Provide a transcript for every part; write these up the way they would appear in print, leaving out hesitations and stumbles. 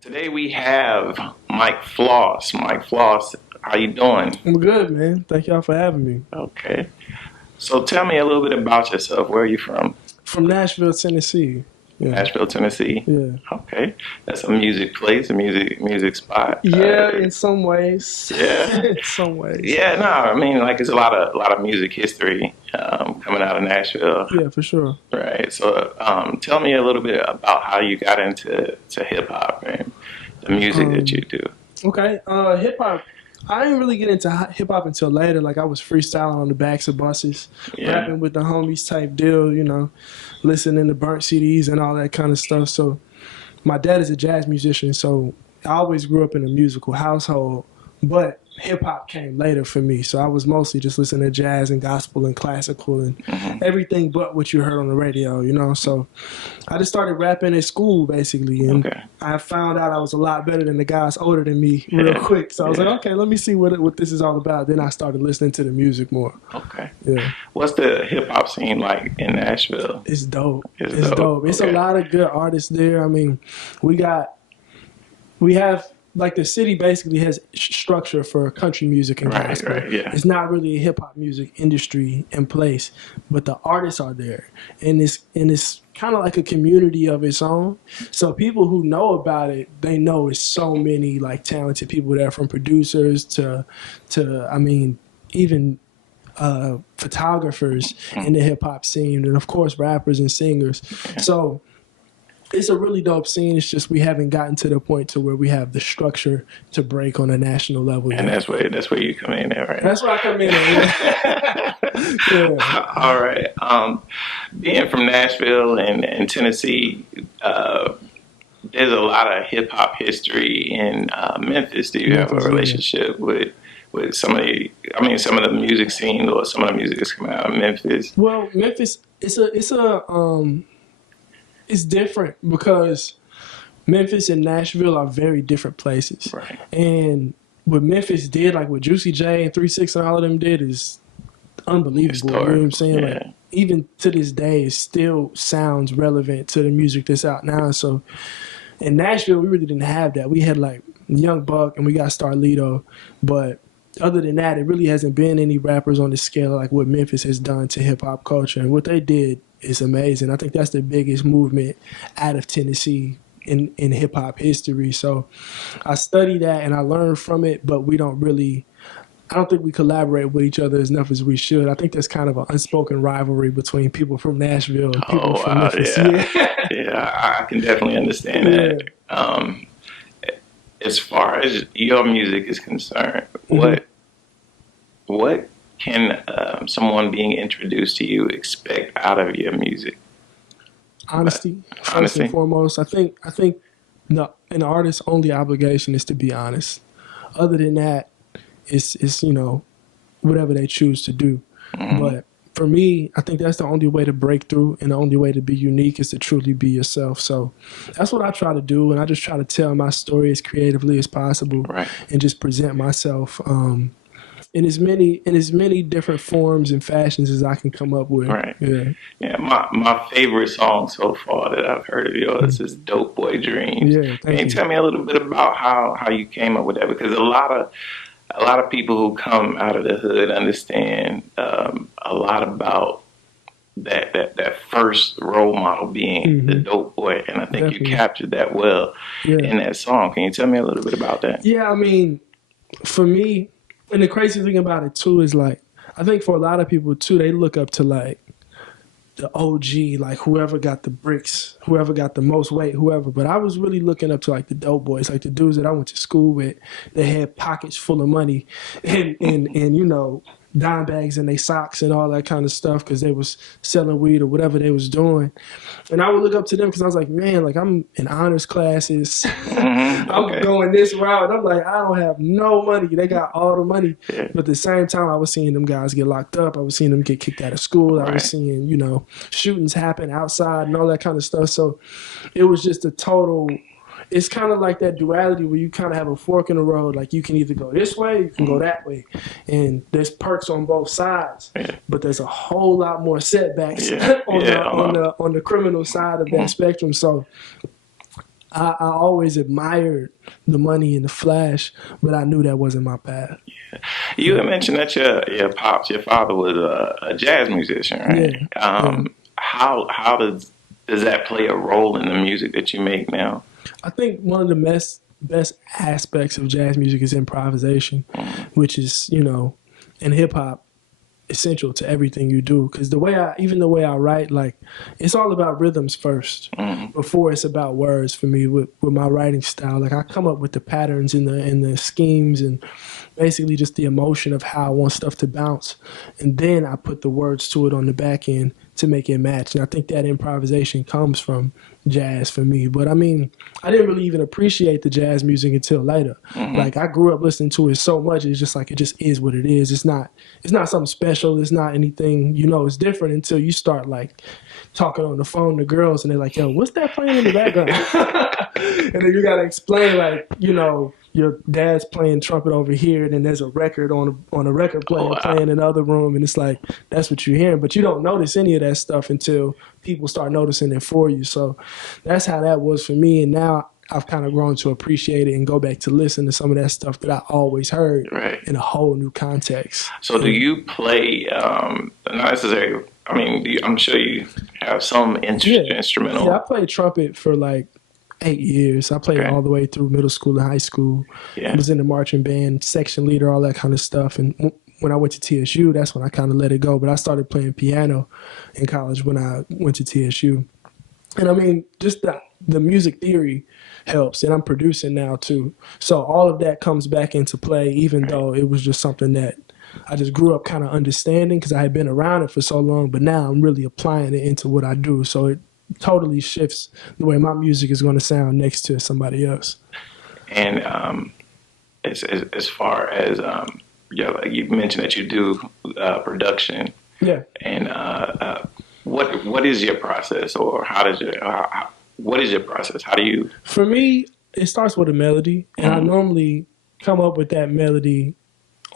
Today we have Mike Floss. Mike Floss, how you doing? I'm good, man. Thank y'all for having me. Okay. So tell me a little bit about yourself. Where are you from? From Nashville, Tennessee. Yeah, Nashville, Tennessee. yeah. Okay. That's a music place, a music spot. Yeah, in some ways. Yeah. In some ways. Yeah, no, I mean like it's a lot of music history coming out of Nashville. Yeah, for sure. Right. So tell me a little bit about how you got into hip hop and the music that you Um, do. okay. Hip hop. I didn't really get into hip hop until later. Like I was freestyling on the backs of buses, Yeah. rapping with the homies type deal, listening to burnt CDs and all that kind of stuff. So my dad is a jazz musician, so I always grew up in a musical household, but hip hop came later for me. So I was mostly just listening to jazz and gospel and classical and Hmm. everything but what you heard on the radio. So I just started rapping at school basically, and Okay. I found out I was a lot better than the guys older than me real Yeah. quick. So I was like, Yeah. okay, let me see what this is all about. Then I started listening to the music more. Okay. Yeah, What's the hip hop scene like in Nashville? it's dope. Is It's dope. dope. It's a Okay. lot of good artists there. I mean, we got we have like the city basically has structure for country music and Right, gospel. right, yeah. It's not really a hip hop music industry in place, but the artists are there, and it's kind of like a community of its own. So people who know about it, they know it's so many like talented people there, from producers to I mean even photographers in the hip hop scene, and of course rappers and singers. So it's a really dope scene. It's just we haven't gotten to the point to where we have the structure to break on a national level And yet. that's where you come in there, right? That's where I come in at. Yeah. All right. Being from Nashville and Tennessee, there's a lot of hip hop history in Memphis. Do you have a Memphis, yeah. relationship with some of the? I mean, some of the music scene or some of the music that's coming out of Memphis. Well, Memphis, it's different because Memphis and Nashville are very different places, Right. and what Memphis did, like what Juicy J and 3 6 and all of them did, is unbelievable. You know what I'm Historical. saying? Like Yeah. even to this day, it still sounds relevant to the music that's out now. So in Nashville, we really didn't have that. We had like Young Buck and we got Starlito, but other than that, it really hasn't been any rappers on the scale of like what Memphis has done to hip hop culture. And what they did is amazing. I think that's the biggest movement out of Tennessee in hip hop history. So I study that and I learn from it, but we don't really. I don't think we collaborate with each other as enough as we should. I think there's kind of an unspoken rivalry between people from Nashville and people Oh from wow. Memphis. Yeah. Yeah, Yeah. I can definitely understand yeah. that. As far as your music is concerned, Mhm. what can someone being introduced to you expect out of your music? Honesty first and Honestly, foremost. I think an artist's only obligation is to be honest. Other than that, it's whatever they choose to do. hmm. But for me, I think that's the only way to break through, and the only way to be unique is to truly be yourself. So that's what I try to do, and I just try to tell my story as creatively as possible, Right, and just present myself in as many different forms and fashions as I can come up with. right. Yeah. Yeah, my favorite song so far that I've heard of yours is "Dope Boy Dreams." Yeah, Can thank you you. tell me a little bit about how you came up with that? Because a lot of people who come out of the hood understand a lot about that first role model being the Hmm. dope boy, and I think you Definitely. captured that well Yeah. in that song. Can you tell me a little bit about that? Yeah, I mean, for me, and the crazy thing about it too is like, I think for a lot of people too, they look up to like the OG, like whoever got the bricks, whoever got the most weight, whoever. But I was really looking up to like the dope boys, like the dudes that I went to school with. They had pockets full of money, and dime bags in their socks and all that kind of stuff because they was selling weed or whatever they was doing. And I would look up to them because I was like, man, like I'm in honors classes. Hmm. I'm Okay. going this route. And I'm like, I don't have no money. They got all the money. Yeah. But at the same time, I was seeing them guys get locked up. I was seeing them get kicked out of school. I was Right. seeing, shootings happen outside and all that kind of stuff. So it was just a total. It's kind of like that duality where you kind of have a fork in the road. Like you can either go this way, you can go Mhm. that way, and there's perks on both sides. Yeah. But there's a whole lot more setbacks Yeah. on Yeah. the on the on the criminal side of that Mhm. spectrum. So I always admired the money and the flash, but I knew that wasn't my path. You Yeah, had mentioned that your father was a jazz musician, right? yeah, yeah. How does that play a role in the music that you make now? I think one of the best aspects of jazz music is improvisation, which is in hip hop essential to everything you do. Because even the way I write, like it's all about rhythms first, Mm, before it's about words for me with my writing style. Like I come up with the patterns and the schemes and basically just the emotion of how I want stuff to bounce. And then I put the words to it on the back end to make it match. And I think that improvisation comes from jazz for me. But I mean, I didn't really even appreciate the jazz music until later. mm-hmm. Like I grew up listening to it so much, it's just like it just is what it is. It's not something special. It's not anything, it's different until you start like talking on the phone to girls and they're like, yo, what's that playing in the background? And then you gotta explain like, your dad's playing trumpet over here, and then there's a record on a record Oh, player wow. playing in the other room, and it's like that's what you're hearing, but you don't notice any of that stuff until people start noticing it for you. So that's how that was for me, and now I've kind of grown to appreciate it and go back to listen to some of that stuff that I always heard Right. in a whole new context. So do And you play, not necessarily, I mean, I'm sure you have some yeah, yeah, I instrumental. played trumpet for like 8 years. I played it Okay. all the way through middle school and high school. I Yeah. was in the marching band, section leader, all that kind of stuff. And when I went to TSU, that's when I kind of let it go. But I started playing piano in college when I went to TSU. And I mean, just the music theory helps. And I'm producing now too. So all of that comes back into play, even Right. though it was just something that I just grew up kind of understanding because I had been around it for so long. But now I'm really applying it into what I do. So it totally shifts the way my music is going to sound next to somebody else. And as far as, yeah, like you mentioned that you do production, Yeah. and what is your process, or what is your process? How do you? For me, it starts with a melody, and I Mm, normally come up with that melody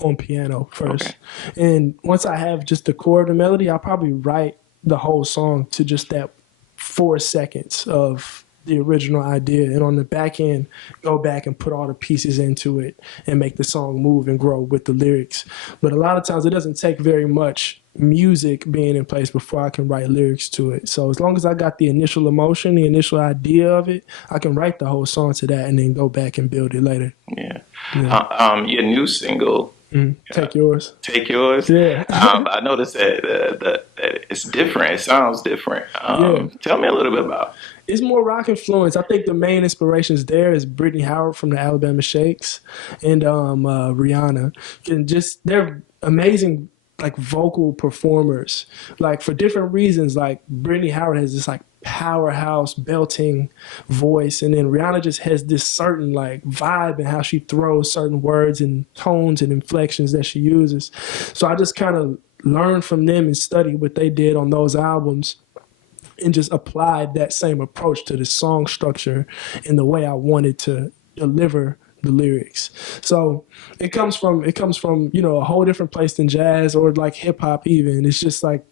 on piano okay. first. And once I have just the core of the melody, I'll probably write the whole song to just that 4 seconds of the original idea. And on the back end, go back and put all the pieces into it and make the song move and grow with the lyrics. But a lot of times it doesn't take very much music being in place before I can write lyrics to it. So as long as I got the initial emotion, the initial idea of it, I can write the whole song to that and then go back and build it later. Yeah. Yeah. Your new single, Take yours. "Take Yours." Yeah. I noticed that it's different. It sounds different. Yeah. Tell me a little bit about. It's more rock influence. I think the main inspirations there is Brittany Howard from the Alabama Shakes and Rihanna. And just they're amazing like vocal performers. Like for different reasons. Like Brittany Howard has this like powerhouse belting voice, and then Rihanna just has this certain like vibe and how she throws certain words and tones and inflections that she uses. So I just kind of learned from them and studied what they did on those albums and just applied that same approach to the song structure and the way I wanted to deliver the lyrics. So it comes from a whole different place than jazz or like hip hop even. It's just like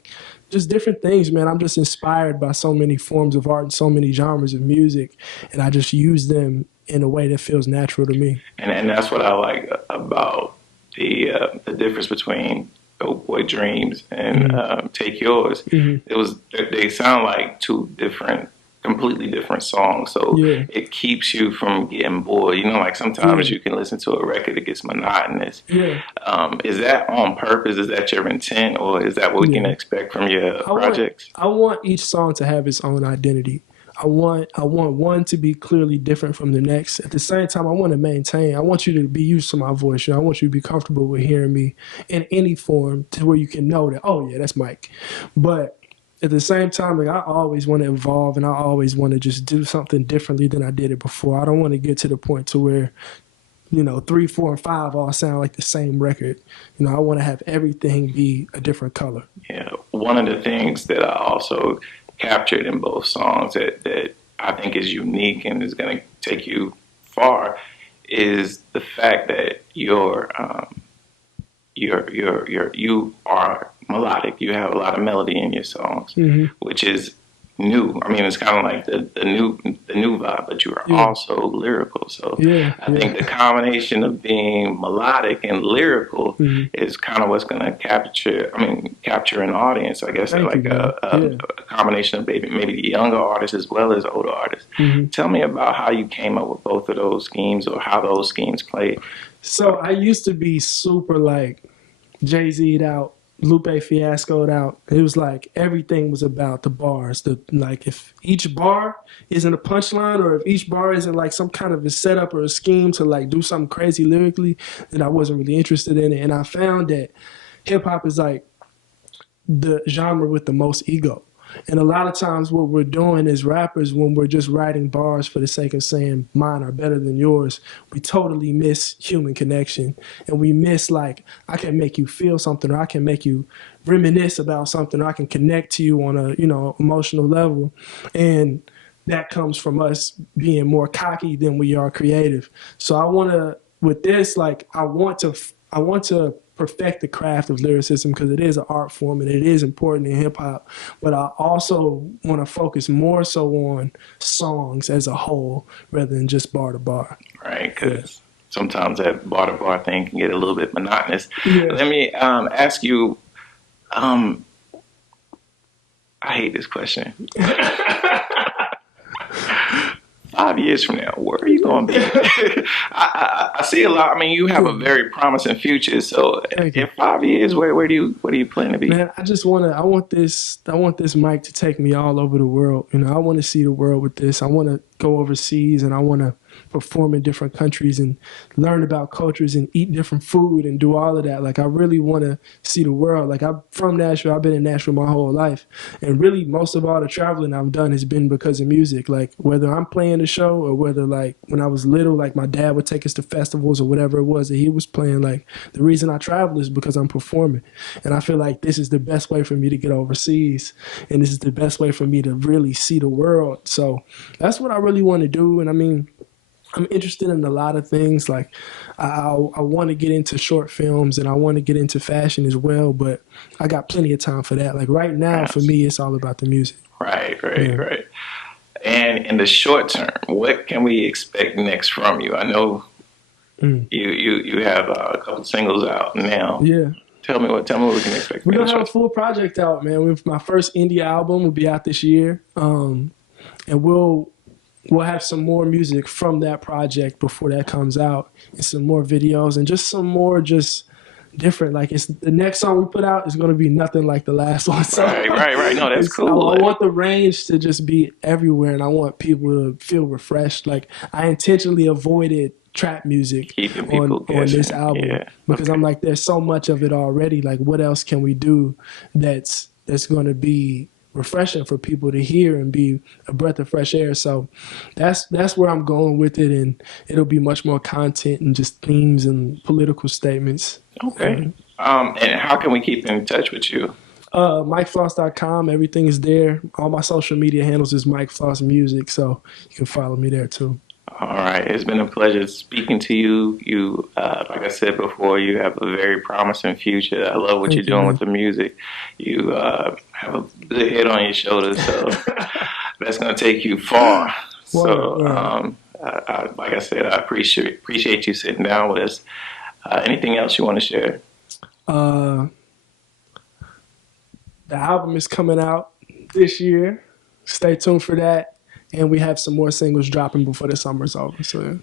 just different things, man. I'm just inspired by so many forms of art and so many genres of music, and I just use them in a way that feels natural to me. And that's what I like about the difference between "Dope Boy Dreams" and Hmm. "Take Yours." Hmm. They sound like two completely different songs. So Yeah, it keeps you from getting bored. Like sometimes yeah, you can listen to a record that gets monotonous. yeah, Is that on purpose? Is that your intent, or is that what we can yeah. expect from your I want projects? I want each song to have its own identity. I want one to be clearly different from the next. At the same time, I want to maintain. I want you to be used to my voice. I want you to be comfortable with hearing me in any form to where you can know that, oh yeah, that's Mike. But at the same time, like I always want to evolve and I always want to just do something differently than I did it before. I don't want to get to the point to where, three, four, and five all sound like the same record. I want to have everything be a different color. Yeah, one of the things that I also captured in both songs that I think is unique and is going to take you far is the fact that you are melodic. You have a lot of melody in your songs, Hmm. which is new. I mean, it's kind of like the new vibe, but you are Yeah, also lyrical. So yeah, I yeah. think the combination of being melodic and lyrical Hmm. is kind of what's going to capture. I mean, capture an audience. I guess Thank you, like man. Yeah. a combination of maybe the younger artists as well as older artists. Hmm. Tell me about how you came up with both of those schemes, or how those schemes played. So I used to be super like Jay Z'd out, Lupe Fiasco'd out. It was like everything was about the bars. The like if each bar isn't a punchline, or if each bar isn't like some kind of a setup or a scheme to like do something crazy lyrically, then I wasn't really interested in it. And I found that hip hop is like the genre with the most ego. And a lot of times, what we're doing as rappers, when we're just writing bars for the sake of saying mine are better than yours, we totally miss human connection. And we miss, like, I can make you feel something, or I can make you reminisce about something, or I can connect to you on a, emotional level. And that comes from us being more cocky than we are creative. So I want to, with this, like, I want to perfect the craft of lyricism, because it is an art form and it is important in hip hop. But I also want to focus more so on songs as a whole rather than just bar to bar. Right? Yeah. Because sometimes that bar to bar thing can get a little bit monotonous. Yeah. Let me ask you. Um, I hate this question, but 5 years from now, where are you going to be? I see a lot. I mean, you have a Yeah. very promising future. So, Thank you. in 5 years, where do you plan to be? Man, I want this mic to take me all over the world. I want to see the world with this. I want to go overseas, and I want to perform in different countries and learn about cultures and eat different food and do all of that. Like, I really want to see the world. Like, I'm from Nashville. I've been in Nashville my whole life. And really, most of all the traveling I've done has been because of music. Like, whether I'm playing the show, or whether, like, when I was little, like, my dad would take us to festivals or whatever it was that he was playing. Like, the reason I travel is because I'm performing. And I feel like this is the best way for me to get overseas. And this is the best way for me to really see the world. So that's what I really want to do. And I mean, I'm interested in a lot of things. Like, I want to get into short films, and I want to get into fashion as well. But I got plenty of time for that. Like, right now, for Yes. me, it's all about the music. Right, right, Yeah. right. And in the short term, what can we expect next from you? I know Mm. you have a couple singles out now. Yeah. Tell me what we can expect We're in the gonna have a short full project out, man. With my first indie album will be out this year. And we'll have some more music from that project before that comes out, and some more videos, and just some more just different. Like, it's the next song we put out is going to be nothing like the last one. So Right, right, right. No, that's I cool. want the range to just be everywhere, and I want people to feel refreshed. Like, I intentionally avoided trap music Keeping on people this guessing. album, Yeah. because I'm Okay. like, there's so much of it already. Like, what else can we do that's going to be refreshing for people to hear and be a breath of fresh air? So that's where I'm going with it, and it'll be much more content and just themes and political statements. Okay. And how can we keep in touch with you? MikeFloss.com, everything is there. All my social media handles is Mike Floss Music, so you can follow me there too. All right. It's been a pleasure speaking to you. Like I said before, you have a very promising future. I love what you're Thank you, doing with man. the music. You have a good head on your shoulders, so that's going to take you far. Word, So, word. like I said, I appreciate you sitting down with us. Anything else you want to share? Uh, the album is coming out this year. Stay tuned for that. And we have some more singles dropping before the summer's over. So, yeah.